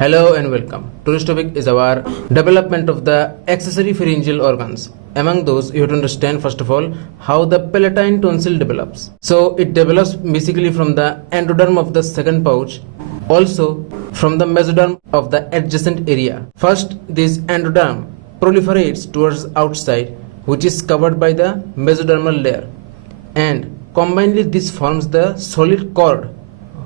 Hello and welcome. Today's topic is our development of the accessory pharyngeal organs. Among those, you have to understand first of all how the palatine tonsil develops. So it develops basically from the endoderm of the second pouch, also from the mesoderm of the adjacent area. First, this endoderm proliferates towards outside, which is covered by the mesodermal layer, and combinedly this forms the solid cord,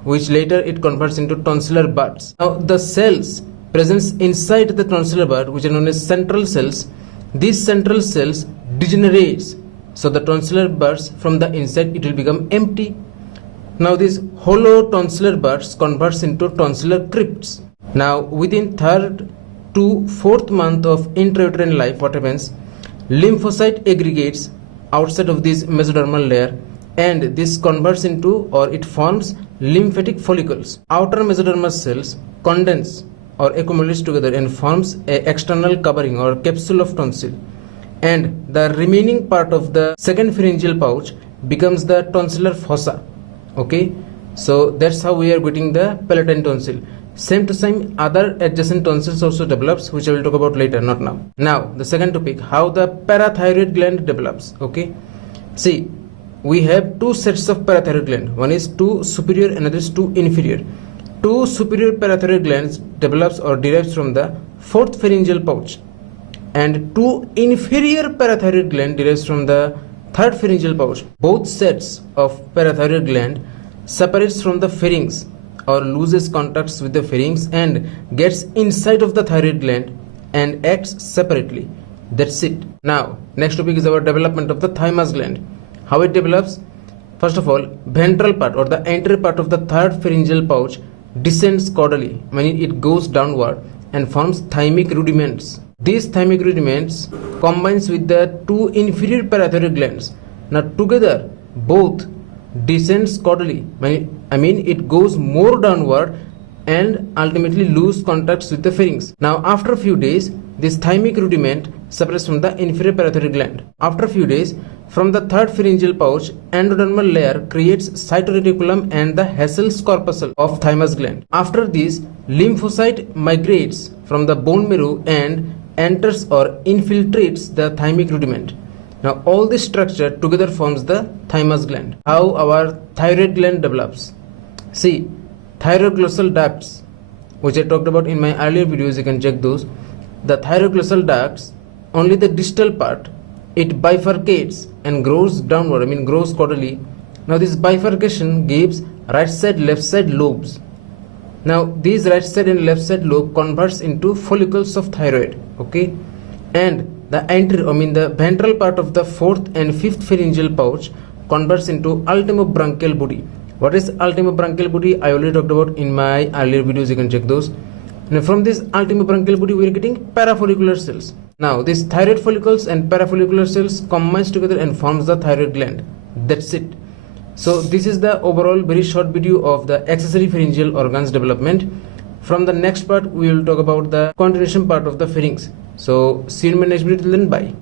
which later it converts into tonsillar buds. Now the cells present inside the tonsillar bud, which are known as central cells, these central cells degenerates, so the tonsillar buds from the inside it will become empty. Now these hollow tonsillar buds converts into tonsillar crypts. Now within 3rd to 4th month of intrauterine life, what happens? Lymphocyte aggregates outside of this mesodermal layer, and this converts into, or it forms, lymphatic follicles. Outer mesodermal cells condense or accumulates together and forms a external covering or capsule of tonsil, and the remaining part of the second pharyngeal pouch becomes the tonsillar fossa. Okay, so that's how we are getting the palatine tonsil. Same to same, other adjacent tonsils also develops, which I will talk about later, not now. Now the second topic, how the parathyroid gland develops. Okay, see, we have two sets of parathyroid gland. One is two superior, another is two inferior. Two superior parathyroid glands develops or derives from the 4th pharyngeal pouch, and two inferior parathyroid gland derives from the 3rd pharyngeal pouch. Both sets of parathyroid gland separates from the pharynx or loses contacts with the pharynx and gets inside of the thyroid gland and acts separately. That's it. Now next topic is our development of the thymus gland. How it develops? First of all, ventral part or the anterior part of the 3rd pharyngeal pouch descends caudally, meaning it goes downward and forms thymic rudiments. These thymic rudiments combines with the two inferior parathyroid glands. Now together both descends caudally, I mean it goes more downward and ultimately lose contacts with the pharynx. Now after a few days, this thymic rudiment separates from the inferior parathyroid gland. After a few days, from the 3rd pharyngeal pouch, endodermal layer creates cytoreticulum and the Hassel's corpuscle of thymus gland. After this, lymphocyte migrates from the bone marrow and enters or infiltrates the thymic rudiment. Now all this structure together forms the thymus gland. How our thyroid gland develops? See, thyroglossal ducts, which I talked about in my earlier videos, you can check those. The thyroglossal ducts, only the distal part, it bifurcates and grows downward, grows caudally. Now this bifurcation gives right side, left side lobes. Now these right side and left side lobe converts into follicles of thyroid. Okay, and the anterior, the ventral part of the 4th and 5th pharyngeal pouch converts into ultimobranchial body. What is ultimobranchial body? I already talked about in my earlier videos, you can check those. Now from this ultimobranchial body we are getting parafollicular cells. Now these thyroid follicles and parafollicular cells combines together and forms the thyroid gland. That's it. So this is the overall very short video of the accessory pharyngeal organs development. From the next part we will talk about the continuation part of the pharynx. So see you in my next video. Till then, bye.